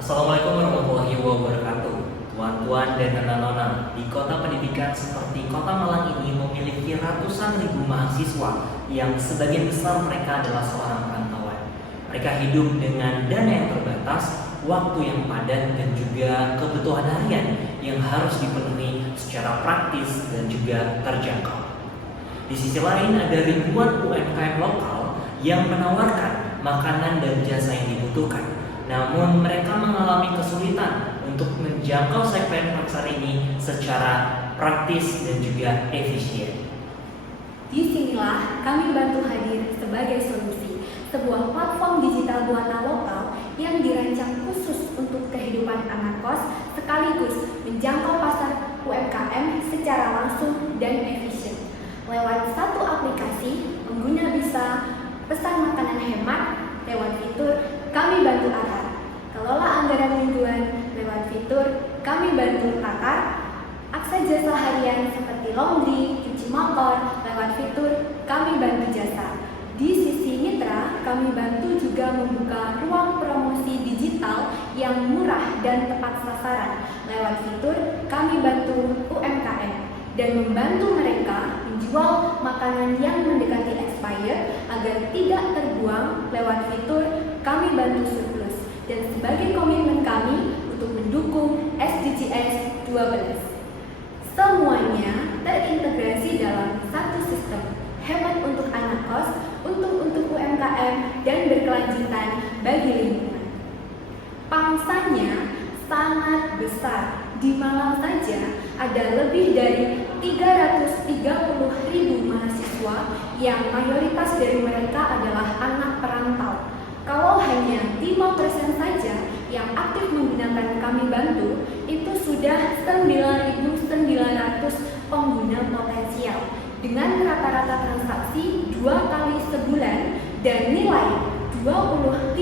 Assalamualaikum warahmatullahi wabarakatuh. Tuan-tuan dan nona-nona, di kota pendidikan seperti Kota Malang ini memiliki ratusan ribu mahasiswa yang sebagian besar mereka adalah seorang perantauan. Mereka hidup dengan dana yang terbatas, waktu yang padat, dan juga kebutuhan harian yang harus dipenuhi secara praktis dan juga terjangkau. Di sisi lain ada ribuan UMKM lokal yang menawarkan makanan dan jasa yang dibutuhkan. Namun mereka mengalami kesulitan untuk menjangkau segmen pasar ini secara praktis dan juga efisien. Disinilah kami bantu hadir sebagai solusi, sebuah platform digital buatan lokal yang dirancang khusus untuk kehidupan anak kos sekaligus menjangkau pasar UMKM secara langsung dan efisien. Lewat satu aplikasi, pengguna bisa pesan makanan hemat lewat fitur Kami Bantu Atar, kelola anggaran mingguan lewat fitur Kami Bantu Takar, akses jasa harian seperti laundry, cuci motor lewat fitur Kami Bantu Jasa. Di sisi mitra, Kami Bantu juga membuka ruang promosi digital yang murah dan tepat sasaran lewat fitur Kami Bantu UMKM dan membantu mereka menjual makanan yang mendekati expired agar tidak terbuang lewat fitur Kami Bantu Surplus dan sebagai komitmen kami untuk mendukung SDGs 12. Semuanya terintegrasi dalam satu sistem, hemat untuk anak kos, untuk UMKM, dan berkelanjutan bagi lingkungan. Pangsanya sangat besar. Di Malang saja ada lebih dari 330.000 mahasiswa yang mayoritas dari mereka adalah anak perantau. Kalau hanya 5% saja yang aktif menggunakan Kami Bantu, itu sudah 9.900 pengguna potensial dengan rata-rata transaksi 2 kali sebulan dan nilai 25.000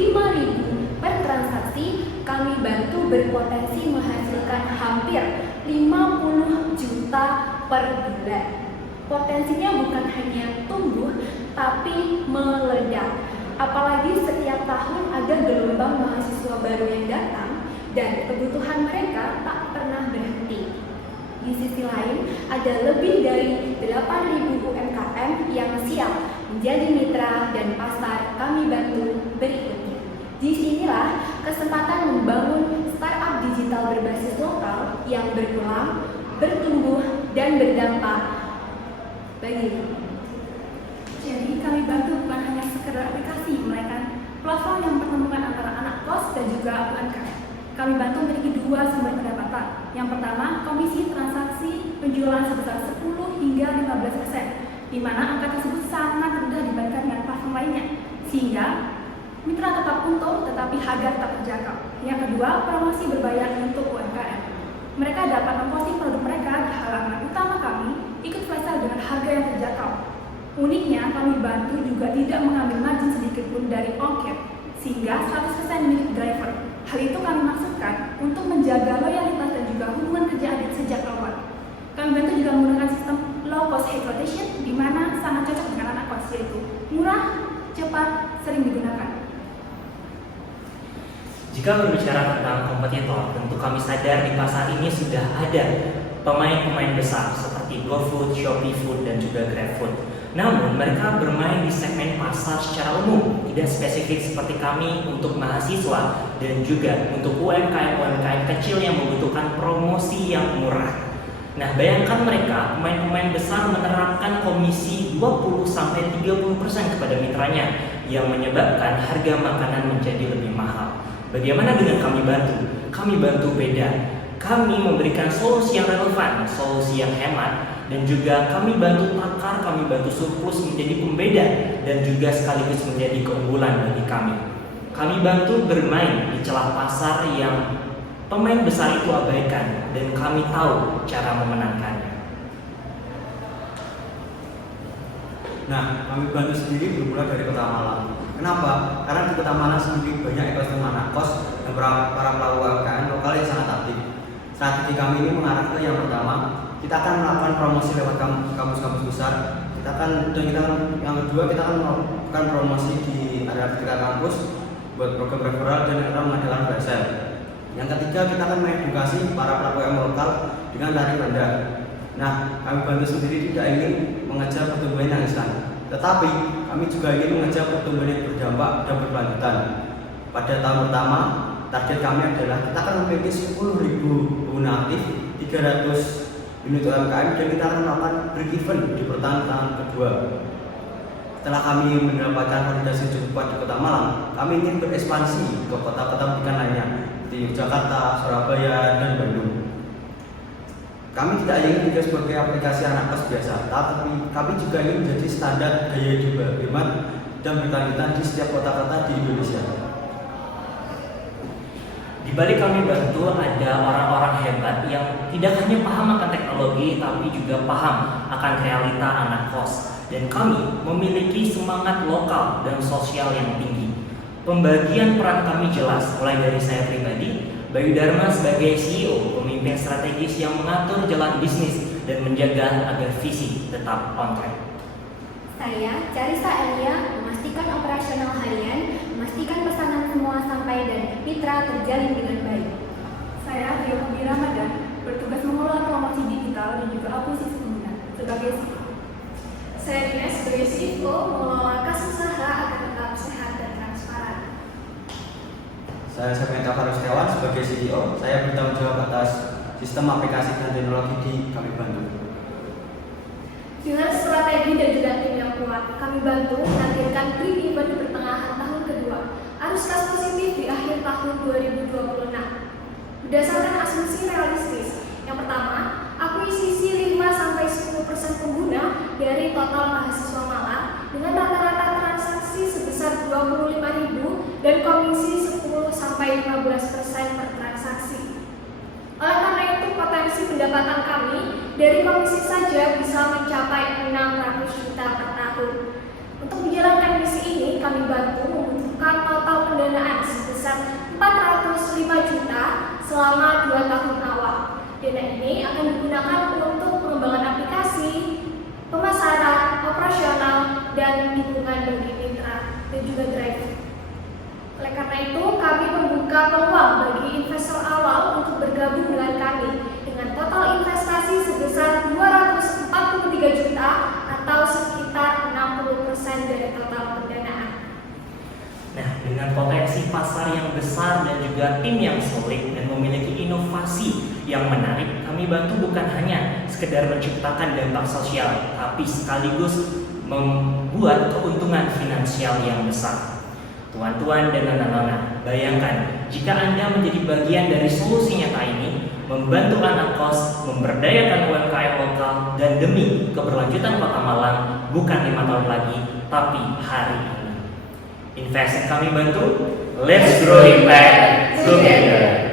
per transaksi. Kami Bantu berpotensi menghasilkan hampir 50 juta per bulan. Potensinya bukan hanya tumbuh, tapi meledak. Apalagi setiap tahun ada gelombang mahasiswa baru yang datang dan kebutuhan mereka tak pernah berhenti. Di sisi lain, ada lebih dari 8.000 UMKM yang siap menjadi mitra dan pasar Kami Bantu berikutnya. Disinilah kesempatan membangun startup digital berbasis lokal yang berkembang, bertumbuh, dan berdampak bagi. Jadi Kami Bantu bukan hanya sekedar aplikasi, melainkan platform yang mempertemukan antara anak kos dan juga UMKM. Kami Bantu memiliki 2 sumber pendapatan. Yang pertama, komisi transaksi penjualan sebesar 10 hingga 15%, di mana angka tersebut sangat rendah dibandingkan dengan platform lainnya, sehingga mitra tetap untung tetapi harga tetap terjangkau. Yang kedua, promosi berbayar untuk UMKM. Mereka dapat memposting produk mereka di halaman utama kami, ikut flash sale dengan harga yang terjangkau. Uniknya, Kami Bantu juga tidak mengambil margin sedikit pun dari ongkir, sehingga 100% milik driver. Hal itu kami maksudkan untuk menjaga loyalitas dan juga hubungan kerja adik sejak awal. Kami Bantu juga menggunakan sistem low cost head rotation, di mana sangat cocok dengan anak kos, yaitu murah, cepat, sering digunakan. Jika berbicara tentang kompetitor, tentu kami sadar di pasar ini sudah ada pemain-pemain besar seperti GoFood, Shopee Food, dan juga GrabFood. Namun mereka bermain di segmen pasar secara umum, tidak spesifik seperti kami untuk mahasiswa dan juga untuk UMKM kecil yang membutuhkan promosi yang murah. Nah, bayangkan mereka, pemain-pemain besar menerapkan komisi 20-30% kepada mitranya yang menyebabkan harga makanan menjadi lebih mahal. Bagaimana dengan Kami Bantu? Kami Bantu beda. Kami memberikan solusi yang relevan, solusi yang hemat, dan juga Kami Bantu Takar, Kami Bantu Surplus menjadi pembeda dan juga sekaligus menjadi keunggulan bagi kami. Kami Bantu bermain di celah pasar yang pemain besar itu abaikan dan kami tahu cara memenangkannya. Nah, Kami Bantu sendiri bermula dari Kota Malang. Kenapa? Karena di Kota Malang sendiri banyak ekosistem anak kos dan para pelaku UMKM lokal yang sangat aktif. Strategi kami ini mengarah ke yang pertama, kita akan melakukan promosi lewat kampus-kampus besar. Yang kedua, kita akan melakukan promosi di area sekitar kampus buat program referral dan kita mengadakan flash sale. Yang ketiga, kita akan mengedukasi para pelaku UMKM lokal dengan tarif rendah. Nah, kami bantu sendiri tidak ingin mengejar pertumbuhan yang instan, tetapi kami juga ingin mengejar pertumbuhan yang berdampak dan berkelanjutan. Pada tahun pertama, target kami adalah kita akan memiliki 10.000 pengguna aktif, 300 unit UMKM, dan kita akan melakukan break even di pertengahan kedua. Setelah kami mendapatkan validasi cukup kuat di Kota Malang, kami ingin berekspansi ke kota-kota pendidikan lainnya di Yogyakarta, Surabaya, dan Bandung. Kami tidak ingin menjadi sebagai aplikasi anak kos biasa, tapi kami juga ingin menjadi standar gaya hidup hemat dan berkelanjutan di setiap kota-kota di Indonesia. Di balik kami bantu ada orang-orang hebat yang tidak hanya paham akan teknologi, tapi juga paham akan realita anak kos. Dan kami memiliki semangat lokal dan sosial yang tinggi. Pembagian peran kami jelas, mulai dari saya pribadi, Bayu Dharma sebagai CEO, pemimpin strategis yang mengatur jalan bisnis dan menjaga agar visi tetap on track. Saya, Carissa Elia, memastikan operasional harian, memastikan pesanan semua sampai dan mitra terjalin dengan baik. Saya, Rio Kubi Ramadan, bertugas mengelola promosi digital dan juga akuisisi pengguna sebagai CEO. Saya Dina sebagai CEO mengelola kas usaha agar tetap sehat dan transparan. Saya Samantha Farusetiawan sebagai CEO, saya bertanggung jawab atas sistem aplikasi dan teknologi di kami bantu. Dengan strategi dan juga tim yang kuat, kami bantu menargetkan break even di pertengahan tahun kedua, arus kas positif di akhir tahun 2026. Berdasarkan asumsi realistis, yang pertama, akuisisi 5-10% pengguna dari total mahasiswa Malang dengan rata-rata transaksi sebesar 25.000 dan komisi 10-15% per transaksi. Oleh karena itu, potensi pendapatan kami dari komisi saja bisa mencapai 600 juta per tahun. Untuk menjalankan misi ini, kami bantu membutuhkan total pendanaan sebesar 405 juta selama 2 tahun awal. Dana ini akan digunakan untuk pengembangan aplikasi, pemasaran, operasional, dan dukungan bagi mitra dan juga driver. Oleh karena itu, kami membuka peluang bagi investor awal untuk bergabung dengan kami dengan total investasi sebesar 243 juta atau sekitar 60% dari total pendanaan. Nah, dengan potensi pasar yang besar dan juga tim yang solid dan memiliki inovasi yang menarik, kami bantu bukan hanya sekedar menciptakan dampak sosial, tapi sekaligus membuat keuntungan finansial yang besar. Tuan-tuan dan nona-nona, bayangkan jika Anda menjadi bagian dari solusi nyata ini, membantu anak kos, memberdayakan UMKM lokal, dan demi keberlanjutan Kota Malang bukan 5 tahun lagi, tapi hari ini. Invest yang kami bantu, let's grow impact together.